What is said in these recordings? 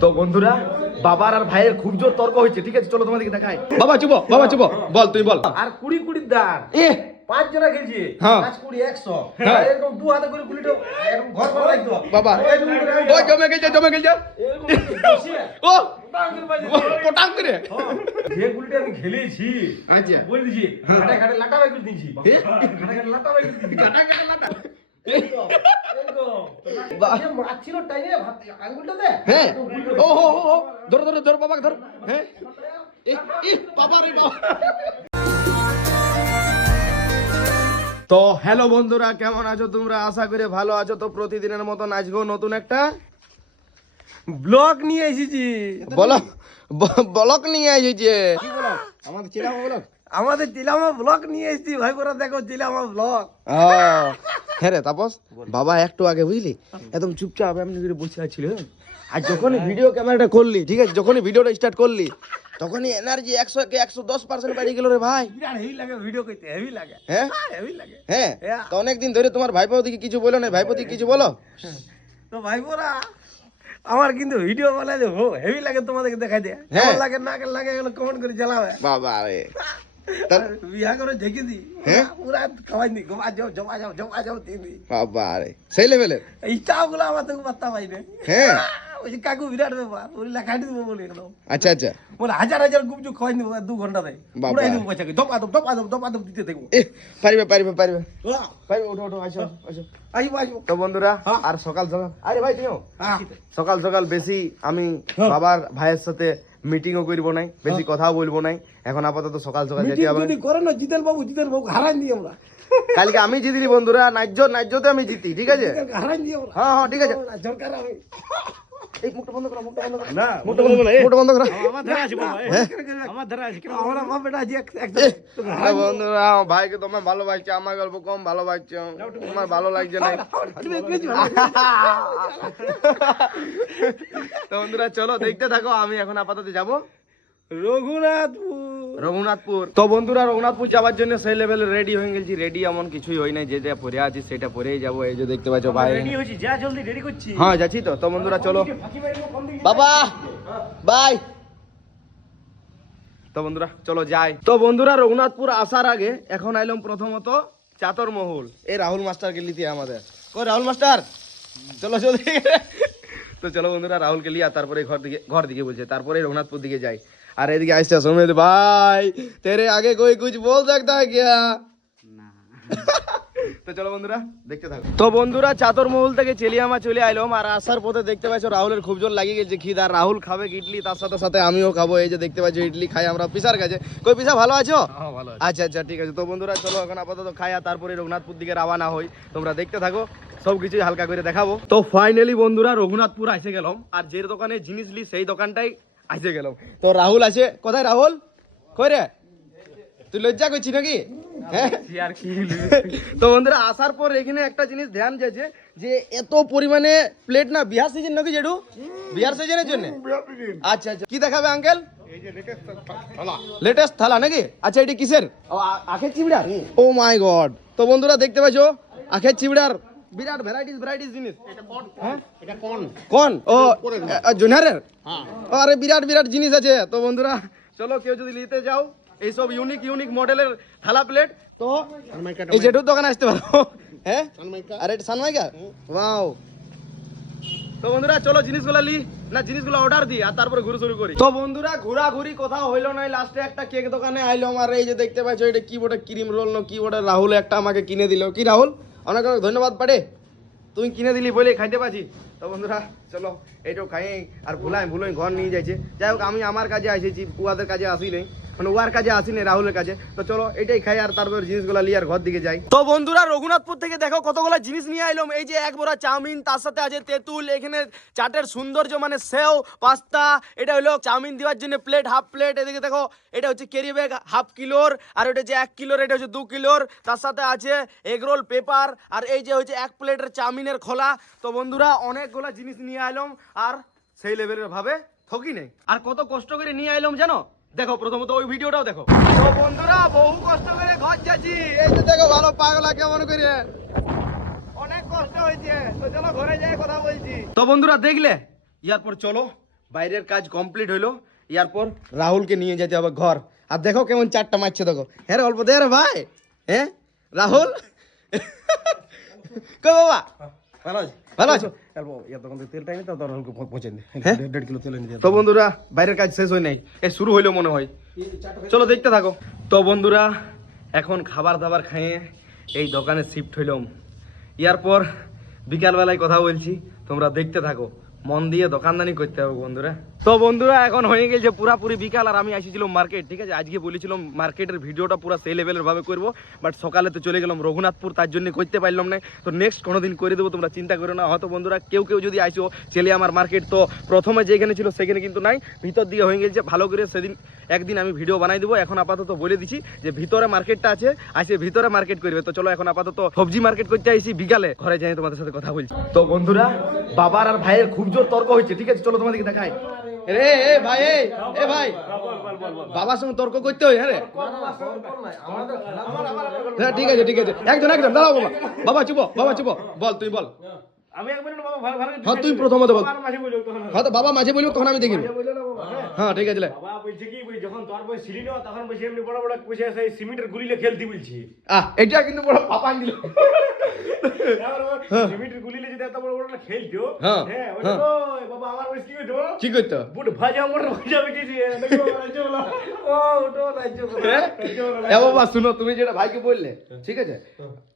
তো বন্ধুরা বাবার আর ভাইয়ের খুব জোর তর্ক হয়েছে ঠিক আছে? চলো তোমাদেরকে দেখাই। বাবা চুপ বাবা চুপ বল তুই বল। আর কুড়ি কুড়ির দাম এ পাঁচ জনা খেলছি হ্যাঁ। পাঁচ কুড়ি একশো। হ্যাঁ। এরকম দু হাতে করে কুড়িটা এরকম ঘর করে রাখতো বাবা। এরকম করে রাখতো। ওই জমে গেছে জমে গেছে। এরকম করে বসিয়ে, ও! টাং করে বাজে। পটাং করে। হ্যাঁ। যে গুলিটা আমি খেলেছি আচ্ছা। বলে দিছি খাটে খাটে লাটা হ্যাঁ। ও হো হো হো ধরো ধরো ধরো বাবা ধরো। হ্যাঁ। বাবা রে বাবা। তো হ্যালো বন্ধুরা কেমন আছো তোমরা? আশা করে ভালো আছো। তো প্রতিদিনের মতন আজকেও নতুন একটা ব্লগ নিয়ে এসেছি। বলো ব্লক নিয়ে এসেছে। কি বলো আমাদের চিরাম বলো আমাদের জিলামা ব্লগ নিয়ে এসেছি। ভাই করে দেখো জিলামা ব্লগ হ্যাঁ রে তাপস বাবা একটু আগে বুঝলি? একদম চুপচাপ এমনি করে বসে আছিল হ্যাঁ? আর যখনই ভিডিও ক্যামেরাটা করলি ঠিক আছে যখনই ভিডিওটা স্টার্ট করলি তখনই এনার্জি একশো কে একশো দশ পার্সেন্ট বেড়ে গেল রে ভাই। হেভি লাগে ভিডিও করতে হেভি লাগে। হ্যাঁ? হেভি লাগে। হ্যাঁ? হ্যাঁ। তো অনেকদিন ধরে তোমার ভাইপো দিকে কিছু বলো না ভাইপো দিকে কিছু বলো? তো ভাই বোরা আমার কিন্তু ভিডিও বলে যে হো হেভি লাগে তোমাদেরকে দেখাই দে হ্যাঁ। লাগে না লাগে এগুলো কমেন্ট করে জ্বালাবে। বাবা রে। বিয়া করে ঢেকে দি হ্যাঁ? পুরা খাওয়াই দি জমা যাও জমা যাও জমা যাও তিন দি বাবা রে সেই লেভেলের? এই গুলো আমার তো পাত্তা পাই না হ্যাঁ ওই যে কাকু বিরাট ব্যাপার ওই লেখাই দিব বলে একদম আচ্ছা আচ্ছা। বলে হাজার হাজার গুপচুপ খাওয়াই দিব দু ঘণ্টা দেয়। দিব পয়সাকে দিতে দেখব পারিবে পারিবে পারিবে। পারিবে ওঠো ওঠো আসো আসো। আসব আসব তো বন্ধুরা হ্যাঁ। আর সকাল সকাল। আরে ভাই তুমিও হ্যাঁ। সকাল সকাল বেশি আমি হ্যাঁ। বাবার ভাইয়ের সাথে মিটিংও করব নাই বেশি কথাও বলব নাই। এখন আপাতত সকাল সকাল যেতে হবে। যদি করে না জিতেল বাবু জিতেল বাবু হারাই দিই আমরা। কালকে আমি জিতিনি বন্ধুরা ন্যায্য ন্যায্যতে আমি জিতি ঠিক আছে? হারাই দিই আমরা। হ্যাঁ হ্যাঁ ঠিক আছে। সরকার আমি এই মুখটা বন্ধ করো মুখটা বন্ধ করো না মুখটা বন্ধ করো মুখটা বন্ধ করো আমার ধারা আছে আমার ধারা আছে আমার বাপ বেটা আছে একদম বন্ধুরা ভাইকে তোমার ভালোবাসছে আমার গল্প কম তোমার ভালো লাগছে না তো বন্ধুরা চলো দেখতে থাকো আমি এখন আপাতত যাব রঘুনাথপুর রঘুনাথপুর। তো বন্ধুরা রঘুনাথপুর যাওয়ার জন্য সেই লেভেলে রেডি হয়ে গেছি। রেডি এমন কিছুই হয় নাই যেটা পরে আছি সেটা পরেই যাব। এই যে দেখতে পাচ্ছ ভাই রেডি হয়েছি যা জলদি রেডি করছি। হ্যাঁ যাচ্ছি তো। তো বন্ধুরা চলো। বাবা বাই তো বন্ধুরা চলো যাই। তো বন্ধুরা রঘুনাথপুর আসার আগে এখন আইলাম প্রথমত চাতর মহল। এই রাহুল মাস্টারকে লিতে আমাদের। কই রাহুল মাস্টার? চলো চলো। তো চলো বন্ধুরা রাহুলকে লিয়া তারপরে ঘর দিকে ঘর দিকে বলছে। তারপরে রঘুনাথপুর দিকে যাই। আর এদিকে আসছে সমেত ভাই তেরে আগে কই কিছু বল সকতা है क्या তো চলো বন্ধুরা দেখতে থাকো। তো বন্ধুরা চাতর মহল থেকে আমা চলে আইলাম আর আসার পথে দেখতে পাচ্ছ রাহুলের খুব জোর লাগিয়ে গেছে খিদ। আর রাহুল খাবে ইডলি তার সাথে সাথে আমিও খাব এই যে দেখতে পাচ্ছ ইডলি খাই আমরা পিসার কাছে। কই পিসা ভালো আছো? আচ্ছা আচ্ছা ঠিক আছে। তো বন্ধুরা চলো এখন আপাতত খাই আর তারপরে রঘুনাথপুর দিকে রওনা হই। তোমরা দেখতে থাকো সবকিছু হালকা করে দেখাবো। তো ফাইনালি বন্ধুরা রঘুনাথপুর আসে গেলাম আর যে দোকানে জিনিস লি সেই দোকানটাই এসে গেলাম। তো রাহুল আছে। কোথায় রাহুল? কই রে? তুই লজ্জা করছিস নাকি? হ্যাঁ? তো বন্ধুরা আসার পর এখানে একটা জিনিস ধ্যান যাচ্ছে যে এত পরিমাণে প্লেট না বিহার সিজন নাকি জেঠু? বিহার সিজনের জন্য? আচ্ছা আচ্ছা। কি দেখাবে আঙ্কেল লেটেস্ট থালা। নাকি? আচ্ছা এটা কিসের? আখের চিবড়ার? ও মাই গড তো বন্ধুরা দেখতে পাচ্ছ? আখের চিবড়ার বিরাট ভ্যারাইটিস ভ্যারাইটিস জিনিস। হ্যাঁ? কোন? ও জুনিয়রের? আরে বিরাট বিরাট জিনিস আছে। তো বন্ধুরা চলো কেউ যদি নিতে যাও এইসব ইউনিক ইউনিক মডেলের থালা প্লেট তো এই জেঠুর দোকানে আসতে পারো। হ্যাঁ? আরে এটা সানমাইকা? ওয়াও। তো বন্ধুরা চলো জিনিসগুলো লি। না জিনিসগুলো অর্ডার দিই আর তারপরে ঘুরে শুরু করি। তো বন্ধুরা ঘোরাঘুরি কোথাও হইল না লাস্টে একটা কেক দোকানে আইলো আর এই যে দেখতে পাচ্ছ এটা কি বোর্ডে ক্রিম রোল না কি বোর্ডে রাহুল একটা আমাকে কিনে দিল। কি রাহুল অনেক অনেক ধন্যবাদ পারে তুমি কিনে দিলি বলে খাইতে পারছি। তো বন্ধুরা, চলো এইটাও খাই আর ভুলাই ভুলোই ঘর নিয়ে যাইছে। যাই হোক, আমি আমার কাজে আসেছি, পুয়াদের কাজে আসি নেই মানে উয়ার কাজে আসি নেই, রাহুলের কাছে তো চলো, এটাই খাই আর তারপর জিনিসগুলো লিয়ে আর ঘর দিকে যাই। তো বন্ধুরা, রঘুনাথপুর থেকে দেখো কতগুলো জিনিস নিয়ে আইলাম। এই যে এক বড়া চাউমিন, তার সাথে আছে তেঁতুল, এখানে চাটের সৌন্দর্য মানে সেও, পাস্তা, এটা হলো চাউমিন দেওয়ার জন্য প্লেট হাফ প্লেট এদিকে দেখো, এটা হচ্ছে ক্যারি ব্যাগ হাফ কিলোর, আর এটা হচ্ছে এক কিলোর, এটা হচ্ছে দু কিলোর। তার সাথে আছে এগরোল পেপার আর এই যে হচ্ছে এক প্লেটের চাউমিনের খোলা। তো বন্ধুরা, অনেকগুলো জিনিস নিয়ে আইলাম, আর সেই লেভেলের ভাবে ঠকি নেই। আর কত কষ্ট করে নিয়ে আইলাম জানো? দেখো প্রথমত ওই ভিডিওটাও দেখো। তো বন্ধুরা বহু কষ্ট করে ঘর যাচ্ছি। এই যে দেখো ভালো পাগলা কেমন করে অনেক কষ্ট হয়েছে তো চলো ঘরে যাই কথা বলছি। তো বন্ধুরা দেখলে? ইয়ার পর চলো বাইরের কাজ কমপ্লিট হইল। এরপর রাহুলকে নিয়ে যেতে হবে ঘর। আর দেখো কেমন চারটা মারছে দেখো। হ্যাঁ অল্প দে রে ভাই। হ্যাঁ রাহুল? কো বাবা? তো হ্যাঁ? বন্ধুরা বাইরের কাজ শেষ হয় নাই। এই শুরু হইল মনে হয়। চলো দেখতে থাকো। তো বন্ধুরা এখন খাবার দাবার খাইয়ে এই দোকানে শিফট হইলাম। ইয়ারপর বিকালবেলায় কথা বলছি তোমরা দেখতে থাকো। মন দিয়ে দোকানদানি করতে হবে বন্ধুরা। তো বন্ধুরা, এখন হয়ে গেছে পুরাপুরি বিকাল আর আমি আসেছিলাম মার্কেট ঠিক আছে? আজকে বলেছিলাম মার্কেটের ভিডিওটা পুরো সেই লেভেলের ভাবে করব বাট সকালে তো চলে গেলাম রঘুনাথপুর, তার জন্য করতে পারলাম না। তো নেক্সট কোনো দিন করে দেবো, তোমরা চিন্তা করো না। হয়তো বন্ধুরা, কেউ কেউ যদি আসো, ছেলে আমার মার্কেট তো প্রথমে যেখানে ছিল সেখানে কিন্তু নাই। ভিতর দিয়ে হয়ে গেছে, ভালো করে সেদিন একদিন আমি ভিডিও বানাই দেবো। এখন আপাতত বলে দিছি যে ভিতরে মার্কেটটা আছে, আসে ভিতরে মার্কেট করবে। তো চলো, এখন আপাতত সবজি মার্কেট করতে আইসি বিকালে। ঘরে যাই, তোমাদের সাথে কথা বলছি। তো বন্ধুরা, বাবার আর ভাইয়ের খুব জোর তর্ক হয়েছে, ঠিক আছে? চলো তোমাদেরকে দেখাই। রে এ ভাই এ, ভাই। বাবার সঙ্গে তর্ক করতে হয় হ্যাঁ রে? হ্যাঁ ঠিক আছে ঠিক আছে। একজন একজন দাঁড়াও বাবা। বাবা চুপ বাবা চুপ। বল তুই বল। হ্যাঁ তুই প্রথমত বল। হ্যাঁ তো বাবা মাঝে বলব তখন আমি বাবা হ্যাঁ। হ্যাঁ ঠিক আছে বাবা বলছে কি যখন তোর বয়স ছিল না তখন বলছে এমনি বড় বড় বসে সেই সিমেন্টের গুলিলে খেলতে বলছি। আহ এটা কিন্তু বড় পাপা দিল। হ্যাঁ, হ্যাঁ। হ্যাঁ। কি করতো হ্যাঁ? বাবা শুনো তুমি যেটা ভাইকে বললে ঠিক আছে?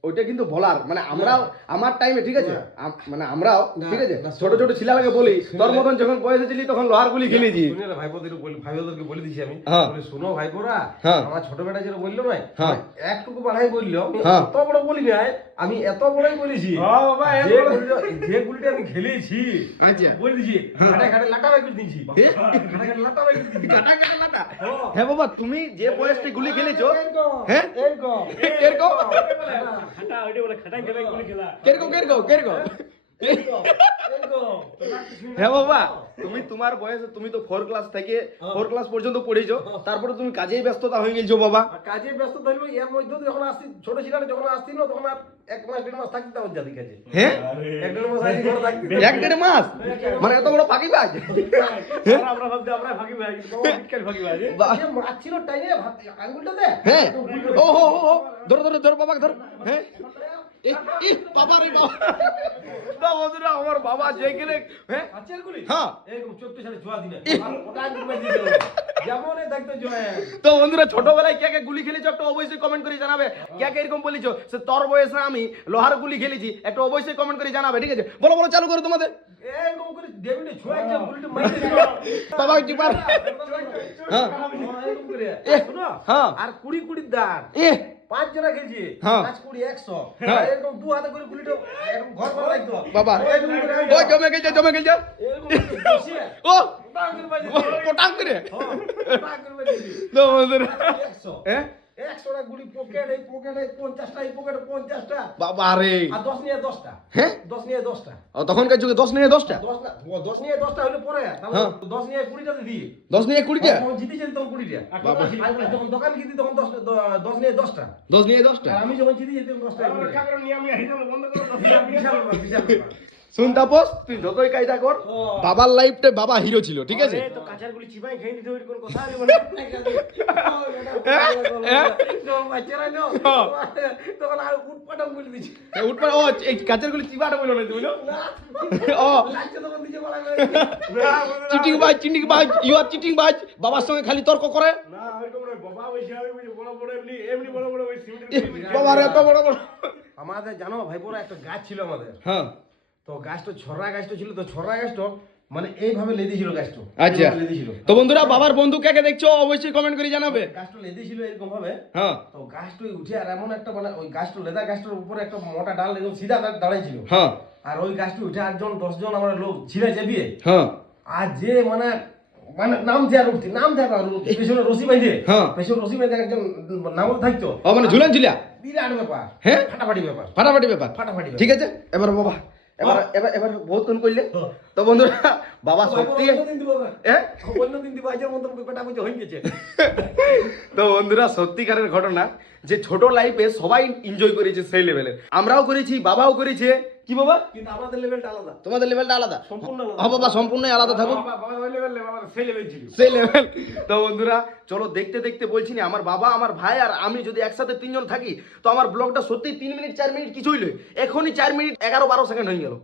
ওইটা কিন্তু বলার। মানে আমরাও আমার টাইমে ঠিক আছে? মানে আমরাও ঠিক আছে? ছোট ছোট ছিলাকে বলি তোর মতন যখন বয়সে ছিলি তখন লোহার গুলি খেলেছি না ভাইপোদের বলি দিছি আমি। হ্যাঁ। শুনো ভাইপোরা হ্যাঁ। আমার ছোট বেটা যেটা বলল না হ্যাঁ। একটুকু বাড়াই বলল। এত বড় বলি নাই আমি এত বড়ই বলেছি। যে গুলিটা- আমি খেলেছি আচ্ছা। বলে দিছি খাটে খাটে লাটা বাই করে দিয়েছি? খাটে খাটে লাটা বাই করে দিয়েছি। হ্যাঁ বাবা তুমি যে বয়সে গুলি খেলেছো হ্যাঁ? এরকম। কেরকম খাটা ওইটা বলে খাটাই খাটাই গুলি খেলা। কেরকম কেরকম কেরকম? এরকম হ্যাঁ বাবা তুমি তোমার বয়সে তুমি তো ফোর ক্লাস থেকে ফোর ক্লাস পর্যন্ত পড়েছো। তারপরে তুমি কাজেই ব্যস্ততা হয়ে গেছো বাবা। কাজে ব্যস্ত ধরলো এর মধ্যে যখন আসছি ছোট ছিলাম যখন আসছি না তখন আর এক মাস দেড় মাস থাকতে তেমন জাতি কাজে হ্যাঁ? এক দেড় মাস আসি ঘরে থাকতে এক দেড় মাস? মানে এত বড় ফাঁকি বাজ আমরা আমরা ভাবতে আমরা ফাঁকি বাবা বিটকাল ফাঁকি বা- যে মারছিল আঙ্গুলটা দে। হ্যাঁ? ও হো হো হো ধরো ধরো ধরো বাবা ধরো। হ্যাঁ? বাবা আমার বাবা যেখানে হ্যাঁ? হ্যাঁ। তো বন্ধুরা ছোটবেলায় কে কে গুলি খেলেছো একটু অবশ্যই কমেন্ট করে জানাবে। কে কে এরকম বলেছ? সে তোর বয়সে আমি লোহার গুলি খেলেছি একটু অবশ্যই কমেন্ট করে জানাবে ঠিক আছে? বলো বলো চালু করো তোমাদের। হ্যাঁ। শোনো হ্যাঁ। আর কুড়ি কুড়ি এ। পাঁচ জনা খেলছি। হ্যাঁ। পাঁচ কুড়ি একশো। হ্যাঁ। এরকম দু হাতে করে গুলিটা এরকম ঘর করে রাখতো বাবা। ও জমে গেছে জমে গেছে করে। ও। টাং করে পটাং করে হ্যাঁ, তো বন্ধুরা একশো। হ্যাঁ একশোটা গুলি পকেট এই পকেট এই পঞ্চাশটা এই পকেটে পঞ্চাশটা। বাবা রে। আর দশ নিয়ে দশটা। হ্যাঁ দশ নিয়ে দশটা। ও, তখনকার যুগে দশ নিয়ে দশটা? দশ না দশ নিয়ে দশটা হলে পরে হ্যাঁ। দশ নিয়ে কুড়িটাতে দিই। দশ নিয়ে কুড়িটা? তখন জিতে যেত তখন কুড়িটা যখন দোকান কিনতি তখন দশ দশ নিয়ে দশটা। দশ নিয়ে দশটা? আমি যখন জিতে যেতাম দশটা বিশাল ব্যাপার, বিশাল ব্যাপার। শুন তাপস তুই যতই কায়দা কর বাবার লাইফটা বাবা হিরো ছিল ঠিক আছে। হ্যাঁ? হ্যাঁ। বাবার সঙ্গে খালি তর্ক করে না, বাবা এত বড় বড় আমাদের জানো ভাইপোরা একটা গাছ ছিল আমাদের হ্যাঁ তো গাছটা ছড়া গাছটা ছিল তো ছড়া গাছটা মানে এইভাবে লেদি ছিল গাছটা। আচ্ছা। এইভাবে লেদি ছিল। তো বন্ধুরা বাবার বন্ধু কে কে দেখছ অবশ্যই কমেন্ট করে জানাবে। গাছটা লেদি ছিল এরকম ভাবে হ্যাঁ। তো গাছটা উঠে আর এমন একটা মানে ওই গাছটা লেদা গাছটার উপরে একটা মোটা ডাল এরকম সিধা দা- দাঁড়াই ছিল। হ্যাঁ। আর ওই গাছটা উঠে আটজন দশজন আমরা লোক ছিঁড়ে চেপিয়ে। হ্যাঁ। আর যে মানে মানে নাম দেওয়ার উঠতি নাম উঠতি। পেছনে রশি বাঁধে হ্যাঁ। পেছনে রশি বাঁধে একজন নাম থাকতো। ও মানে ঝুলেন ঝুলিয়া বিরাট ব্যাপার হ্যাঁ? ফাটাফাটি ব্যাপার। ফাটাফাটি ব্যাপার। ফাটাফাটি ঠিক আছে এবার বাবা। এবার এবার এবার বহুত কোন করলে? তো বন্ধুরা বাবা গেছে। তো বন্ধুরা সত্যিকারের ঘটনা যে ছোট লাইফে সবাই এনজয় করেছে সেই লেভেলের আমরাও করেছি বাবাও করেছে। কি বাবা? কিন্তু আমাদের লেভেলটা আলাদা। তোমাদের লেভেলটা আলাদা? সম্পূর্ণ আলাদা। হ্যাঁ বাবা সম্পূর্ণই আলাদা থাকুক। লেভেল লেভেল সেই লেভেল তো বন্ধুরা চলো দেখতে দেখতে বলছি না আমার বাবা আমার ভাই আর আমি যদি একসাথে তিনজন থাকি তো আমার ব্লগটা সত্যি তিন মিনিট চার মিনিট কিছুই নয়। এখনই চার মিনিট এগারো বারো সেকেন্ড হয়ে গেল।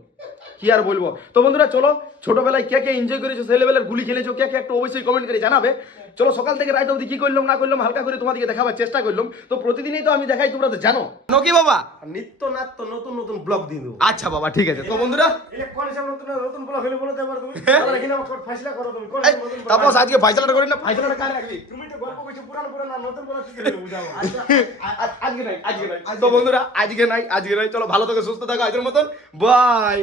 কি আর বলব? তো বন্ধুরা চলো ছোটবেলায় কে কে এনজয় করেছ সেই লেভেলের গুলি খেলেছো কে কে একটু অবশ্যই কমেন্ট করে জানাবে। চলো সকাল থেকে রাত অবধি কি করলাম না করলাম হালকা করে তোমাদেরকে দেখাবার চেষ্টা করলাম। তো প্রতিদিনই তো আমি দেখাই তোমরা তো জানো। নকি বাবা? নিত্য নাত্য নতুন নতুন ব্লগ দিয়ে দেবো। আচ্ছা বাবা ঠিক আছে। তো বন্ধুরা? নতুন ব্লগ হলে বলে তুমি। ফাইসলা করো তুমি? তাপস আজকে ফাইসলাটা করি না ফাইসলাটা কার রাখবি? তুমি তো গল্প করছ পুরানো পুরানো নতুন ব্লগ কি করে বুঝাবো আজকে নাই আজকে নাই। তো বন্ধুরা আজকে নাই আজকে নাই চলো ভালো থেকে সুস্থ থাকো আজকের মতন। বাই